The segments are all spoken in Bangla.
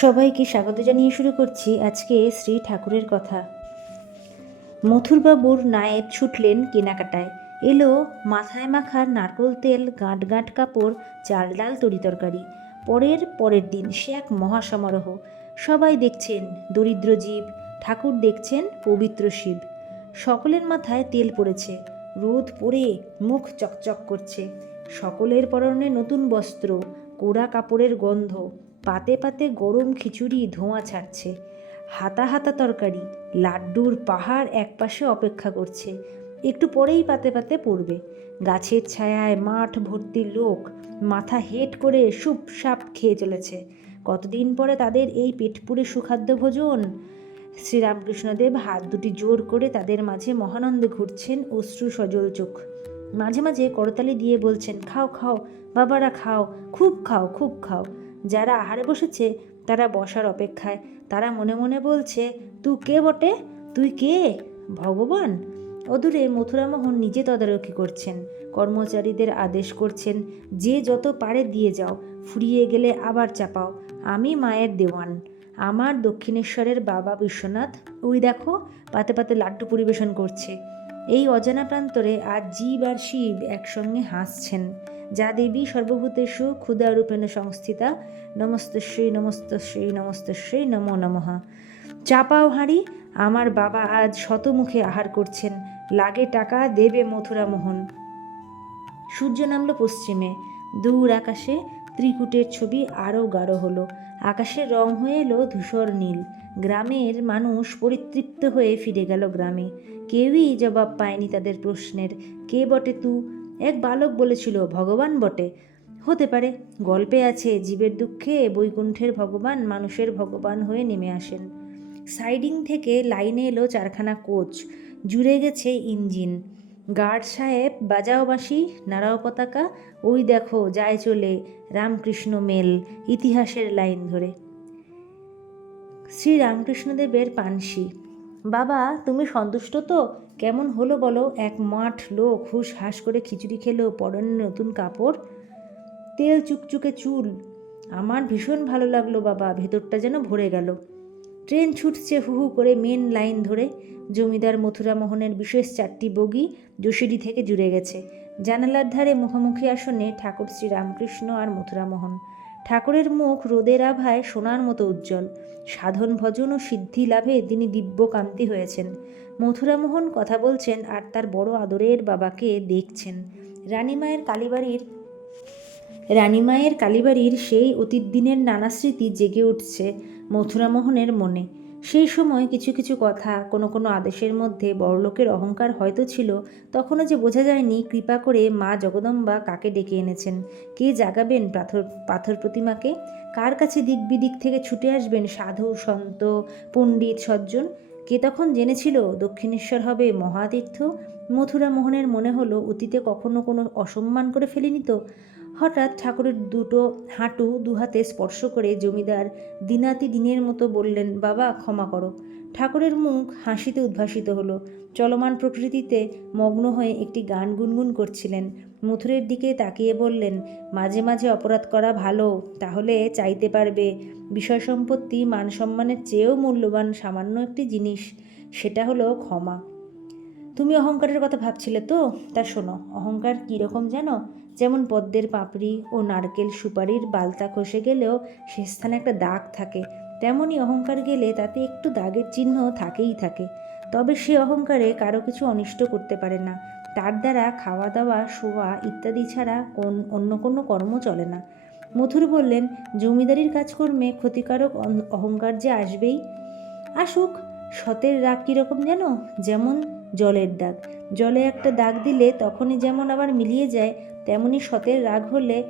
সবাইকে স্বাগত জানিয়ে শুরু করছি আজকে শ্রী ঠাকুরের কথা। মথুরবাবুর নায়েব ছুটলেন কেনাকাটায়। এলো মাথায় মাখার নারকোল তেল, গাঁট গাঁট কাপড়, চাল ডাল, তরি তরকারি। পরের পরের দিন সে এক মহাসমারোহ। সবাই দেখছেন দরিদ্র জীব, ঠাকুর দেখছেন পবিত্র শিব। সকলের মাথায় তেল পড়েছে, রোদ পড়ে মুখ চকচক করছে। সকলের পরনে নতুন বস্ত্র কোড়া কাপড়ের গন্ধ। পাতে পাতে গরম খিচুড়ি ধোঁয়া ছাড়ছে। হাতা হাতা তরকারি। লাড্ডুর পাহাড় একপাশে অপেক্ষা করছে। একটু পরেই পাতে পাতে পড়বে। গাছের ছায়ায় মাঠ ভর্তি লোক। মাথা হেট করে সুপ সাপ খেয়ে চলেছে। কতদিন পরে তাদের এই পেটপুরে সুখাদ্য ভোজন? শ্রীরামকৃষ্ণদেব হাত দুটি জোর করে তাদের মাঝে মহানন্দে ঘুরছেন অশ্রু সজল চোখ। মাঝে মাঝে করতালি দিয়ে বলছেন, খাও খাও, বাবারা খাও, খুব খাও খুব খাও। যারা আহারে বসেছে, তারা বসার অপেক্ষায়। তারা মনে মনে বলছে, তুই কে বটে? তুই কে? ভগবান? অদূরে মথুরামোহন নিজে তদারকি করছেন। কর্মচারীদের আদেশ করছেন, যে যত পারে দিয়ে যাও, ফুরিয়ে গেলে আবার চাপাও। আমি মায়ের দেওয়ান। আমার দক্ষিণেশ্বরের বাবা বিশ্বনাথ। ওই দেখো, পাতে পাতে লাড্ডু পরিবেশন করছে। এই অজানা প্রান্তরে আজ জীব আর শিব একসঙ্গে হাসছেন। যা দেবী সর্বভূতেষু ক্ষুদারূপেণ সংস্থিতা, নমস্তশ্রী নমস্তশ্রী নমস্তশ্রী, নমো নমঃ। চাপাও হাঁড়ি, আমার বাবা আজ শতমুখে আহার করছেন, লাগে টাকা দেবে মথুরা মোহন। সূর্য নামলো পশ্চিমে, দূর আকাশে ত্রিকুটের ছবি আরও গাঢ় হলো। আকাশের রং হয়ে এলো ধূসর নীল। গ্রামের মানুষ পরিতৃপ্ত হয়ে ফিরে গেল গ্রামে। কেউই জবাব পায়নি তাদের প্রশ্নের। কে বটে তু? এক বালক বলেছিল, ভগবান বটে। হতে পারে, গল্পে আছে, জীবের দুঃখে বৈকুণ্ঠের ভগবান, মানুষের ভগবান হয়ে নেমে আসেন। সাইডিং থেকে লাইনে এলো চারখানা কোচ। জুড়ে গেছে ইঞ্জিন। গার্ড সাহেব বাজাও বাঁশি নাড়াও পতাকা, ওই দেখো, যায় চলে, রামকৃষ্ণ মেল। ইতিহাসের লাইন ধরে। শ্রী রামকৃষ্ণদেবের পানসি। বাবা, তুমি সন্তুষ্ট তো? কেমন হলো বলো? এক মাঠ লোক হুস হাস করে খিচুড়ি খেলো, পরনে নতুন কাপড়। তেল চুকচুকে চুল। আমার ভীষণ ভালো লাগল বাবা, ভেতরটা যেন ভরে গেল। ট্রেন ছুটছে হু হু করে মেন লাইন ধরে। জমিদার মথুরামোহনের বিশেষ চারটি বগি যোশিডি থেকে জুড়ে গেছে। জানালার ধারে মুখোমুখি আসনে ঠাকুর শ্রী রামকৃষ্ণ আর মথুরামোহন ঠাকুরের মুখ রোদের আভায় সোনার মতো উজ্জ্বল। সাধন, ভজন ও সিদ্ধি লাভে তিনি দিব্যকান্তি হয়েছেন। মথুরামোহন কথা বলছেন আর তার বড় আদরের বাবাকে দেখছেন। রানীমায়ের কালীবাড়ির রানীমায়ের কালীবাড়ির সেই অতীত দিনের নানা স্মৃতি জেগে উঠছে মথুরামোহনের মনে। সেই সময় কিছু কিছু কথা, কোনো কোনো আদেশের মধ্যে বড়লোকের অহংকার হয়তো ছিল, তখনও যে বোঝা যায়নি, কৃপা করে মা জগদম্বা কাকে ডেকে এনেছেন? কে জাগাবেন পাথর পাথর প্রতিমাকে? কার কাছে দিক বিদিক থেকে ছুটে আসবেন সাধু, সন্ত, পণ্ডিত, সজ্জন? কে তখন জেনেছিল দক্ষিণেশ্বর হবে মহাতীর্থ? মথুরা মোহনের মনে হলো, অতীতে কখনো কোনো অসম্মান করে ফেলেনি তো? হঠাৎ ঠাকুরের দুটো হাঁটু দুহাতে স্পর্শ করে জমিদার দিনাতি দিনের মতো বললেন, বাবা, ক্ষমা করো। ঠাকুরের মুখ হাসিতে উদ্ভাসিত হলো। চলমান প্রকৃতিতে মগ্ন হয়ে একটি গান গুনগুন করছিলেন। মথুরের দিকে তাকিয়ে বললেন, মাঝে মাঝে অপরাধ করা ভালো, তাহলে চাইতে পারবে। বিষয় সম্পত্তি, মান সম্মানের চেয়েও মূল্যবান সামান্য একটি জিনিস, সেটা হলো ক্ষমা। তুমি অহংকারের কথা ভাবছিলে তো? তা শোনো, অহংকার কীরকম জানো? যেমন পদ্মের পাপড়ি ও নারকেল সুপারির বালতা খসে গেলেও সে স্থানে একটা দাগ থাকে। তেমনই অহংকার গেলে তাতে একটু দাগের চিহ্ন থাকেই থাকে। তবে সে অহংকারে কারও কিছু অনিষ্ট করতে পারে না। তার দ্বারা খাওয়া দাওয়া, শোয়া ইত্যাদি ছাড়া কোন, অন্য কোনো কর্ম চলে না। মথুর বললেন, জমিদারির কাজকর্মে ক্ষতিকারক অহংকার যে আসবেই। আসুক, সতের রাগ কীরকম যেন যেমন জলের দাগ। জলে একটা দাগ দিলে তখনই যেমন আবার মিলিয়ে যায়, তেমনি সতের রাগ হলে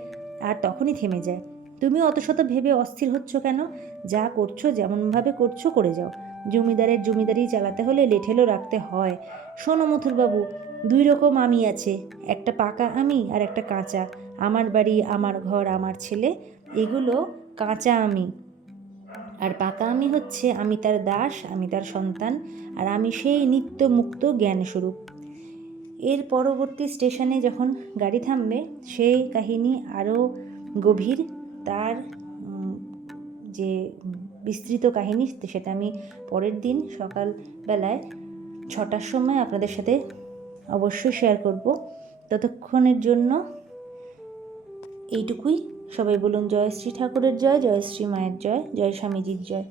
আর তখনই থেমে যায়। তুমি অত শত ভেবে অস্থির হচ্ছ কেন? যা করছ যেমনভাবে করছ করে যাও। জমিদারের জমিদারি চালাতে হলে লেঠেলো রাখতে হয়। শোনো মথুরবাবু, দুই রকম আমি আছে, একটা পাকা আমি আর একটা কাঁচা। আমার বাড়ি, আমার ঘর, আমার ছেলে, এগুলো কাঁচা আমি। আর পাকা আমি হচ্ছে আমি তার দাস, আমি তার সন্তান, আর আমি সেই নিত্য মুক্ত জ্ঞানস্বরূপ। এর পরবর্তী স্টেশনে যখন গাড়ি থামবে, সেই কাহিনী আরও গভীর, তার যে বিস্তৃত কাহিনী, সেটা আমি পরের দিন সকালবেলায় ছটার সময় আপনাদের সাথে অবশ্যই শেয়ার করব। ততক্ষণের জন্য এইটুকুই। সবাই বলুন জয় শ্রী ঠাকুরের জয় জয় শ্রী মায়ের জয় জয় স্বামীজির জয়।